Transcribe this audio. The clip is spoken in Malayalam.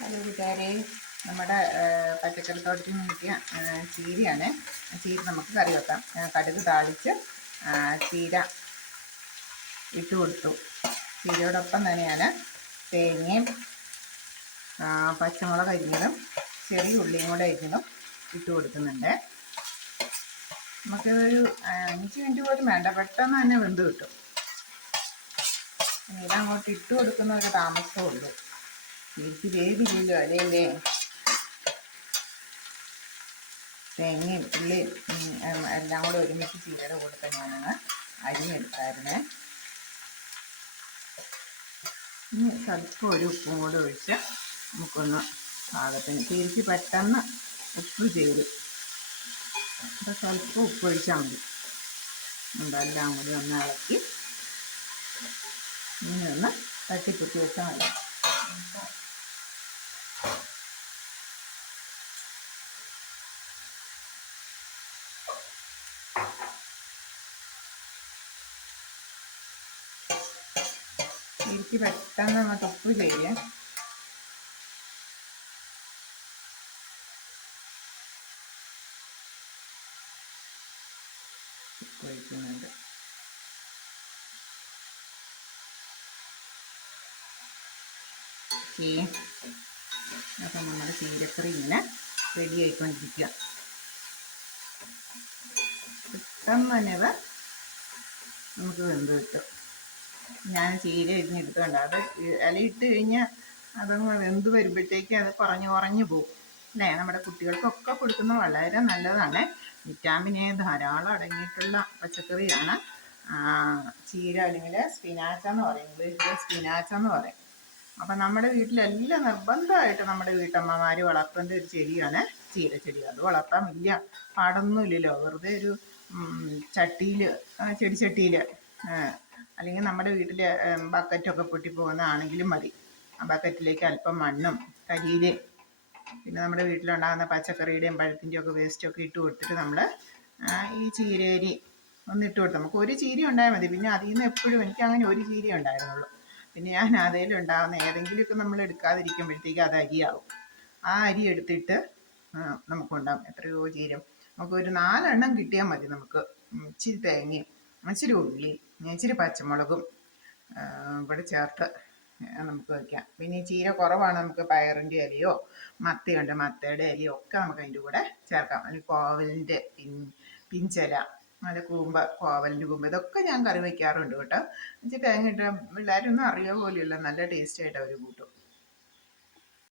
ഹലോ കൂട്ടുകാരെ. നമ്മുടെ പച്ചക്കറി തോട്ടത്തിൽ നിന്ന് കിട്ടിയ ചീരയാണ്. ചീര നമുക്ക് കറി വെക്കാം. കടുക് താളിച്ച് ചീര ഇട്ട് കൊടുത്തു. ചീരയോടൊപ്പം തന്നെയാണ് തേങ്ങയും പച്ചമുളക് അരിഞ്ഞതും ചെറിയ ഉള്ളിയും കൂടെ അരിഞ്ഞതും ഇട്ട് കൊടുക്കുന്നുണ്ട്. നമുക്കിതൊരു അഞ്ച് മിനിറ്റ് പോലും വേണ്ട. പെട്ടെന്ന് തന്നെ വെന്ത് കിട്ടും. ഇതങ്ങോട്ട് ഇട്ട് കൊടുക്കുന്ന ഒരു താമസമേ ഉള്ളൂ ചേച്ചി വേവില്ലല്ലോ അല്ലേ തേങ്ങയും ഉള്ളിയും എല്ലാം കൂടെ ഒരുമിച്ച് ചീരയുടെ കൂടെ അരി അരിഞ്ഞെടുത്തായിരുന്നേ. ഇനി സ്വല്പം ഒരു ഉപ്പും കൂടെ ഒഴിച്ച് നമുക്കൊന്ന് പാകത്തിന് തിരിച്ച് പെട്ടെന്ന് ഉപ്പ് ചേരും അപ്പോൾ സ്വല്പം ഉപ്പ് ഒഴിച്ചാൽ മതി. എല്ലാം കൂടി ഒന്ന് ഇളക്കി ഇനി ഒന്ന് തട്ടിപ്പൊട്ടി വെച്ചാൽ മതി. എനിക്ക് പെട്ടെന്ന് നമ്മൾ ടപ്പ് ചെയ്യേ അപ്പം നമ്മുടെ ചീരക്കറി ഇങ്ങനെ റെഡി ആയിക്കൊണ്ടിരിക്കുക. പെട്ടെന്ന് തന്നെ നമുക്ക് വെന്ത് കിട്ടും. ഞാൻ ചീര അരിഞ്ഞെടുത്തോണ്ട് അത് ഇലയിട്ട് കഴിഞ്ഞാൽ അതങ്ങ് വെന്ത് വരുമ്പോഴത്തേക്ക് അത് കുറഞ്ഞു കുറഞ്ഞു പോകും അല്ലേ? നമ്മുടെ കുട്ടികൾക്കൊക്കെ കൊടുക്കുന്ന വളരെ നല്ലതാണ്. വിറ്റാമിൻ എ ധാരാളം അടങ്ങിയിട്ടുള്ള പച്ചക്കറിയാണ്. ചീര അല്ലെങ്കിൽ സ്പിനാച്ച എന്ന് പറയും. ഇംഗ്ലീഷിൽ സ്പിനാച്ച എന്ന് പറയും. അപ്പം നമ്മുടെ വീട്ടിലെല്ലാം നിർബന്ധമായിട്ട് നമ്മുടെ വീട്ടമ്മമാർ വളർത്തേണ്ട ഒരു ചെടിയാണ് ചീരച്ചെടി അത് വളർത്താൻ വലിയ പാടൊന്നുമില്ലല്ലോ. വെറുതെ ഒരു ചട്ടിയിൽ ചെടിച്ചട്ടിയിൽ അല്ലെങ്കിൽ നമ്മുടെ വീട്ടിൽ ബക്കറ്റൊക്കെ പൊട്ടിപ്പോകുന്നതാണെങ്കിലും മതി. ആ ബക്കറ്റിലേക്ക് അല്പം മണ്ണും കരിയിലയും പിന്നെ നമ്മുടെ വീട്ടിലുണ്ടാകുന്ന പച്ചക്കറിയുടെയും പഴത്തിന്റെയും ഒക്കെ വേസ്റ്റൊക്കെ ഇട്ട് കൊടുത്തിട്ട് നമ്മൾ ഈ ചീരേരി ഒന്ന് ഇട്ട് കൊടുത്തു നമുക്ക് ഒരു ചീര ഉണ്ടായാൽ മതി. പിന്നെ അതിൽ നിന്ന് എപ്പോഴും എനിക്ക് അങ്ങനെ ഒരു ചീര ഉണ്ടായിരുന്നുള്ളൂ. പിന്നെ ഞാൻ അതിലുണ്ടാകുന്ന ഏതെങ്കിലുമൊക്കെ നമ്മൾ എടുക്കാതിരിക്കുമ്പോഴത്തേക്ക് അത് അരിയാവും. ആ അരി എടുത്തിട്ട് നമുക്കുണ്ടാകും എത്രയോ ചീരം. നമുക്ക് ഒരു നാലെണ്ണം കിട്ടിയാൽ മതി നമുക്ക്. ഇച്ചിരി തേങ്ങയും ഇച്ചിരി ഉള്ളി ഇച്ചിരി പച്ചമുളകും കൂടെ ചേർത്ത് നമുക്ക് വയ്ക്കാം പിന്നെ ചീര കുറവാണ് നമുക്ക് പയറിന്റെ ഇലയോ മത്തയുണ്ട് മത്തയുടെ ഇലയോ ഒക്കെ നമുക്ക് അതിന്റെ കൂടെ ചേർക്കാം. അല്ലെങ്കിൽ കോവലിന്റെ പിൻ പിഞ്ചല നല്ല കൂമ്പ കോവലിന്റെ കൂമ്പ് ഇതൊക്കെ ഞാൻ കറി വയ്ക്കാറുണ്ട് കേട്ടോ. എന്നുവെച്ചാൽ തേങ്ങ ഇട്ട പിള്ളേരൊന്നും അറിയുക പോലെയുള്ള നല്ല ടേസ്റ്റായിട്ട് അവർ കൂട്ടും.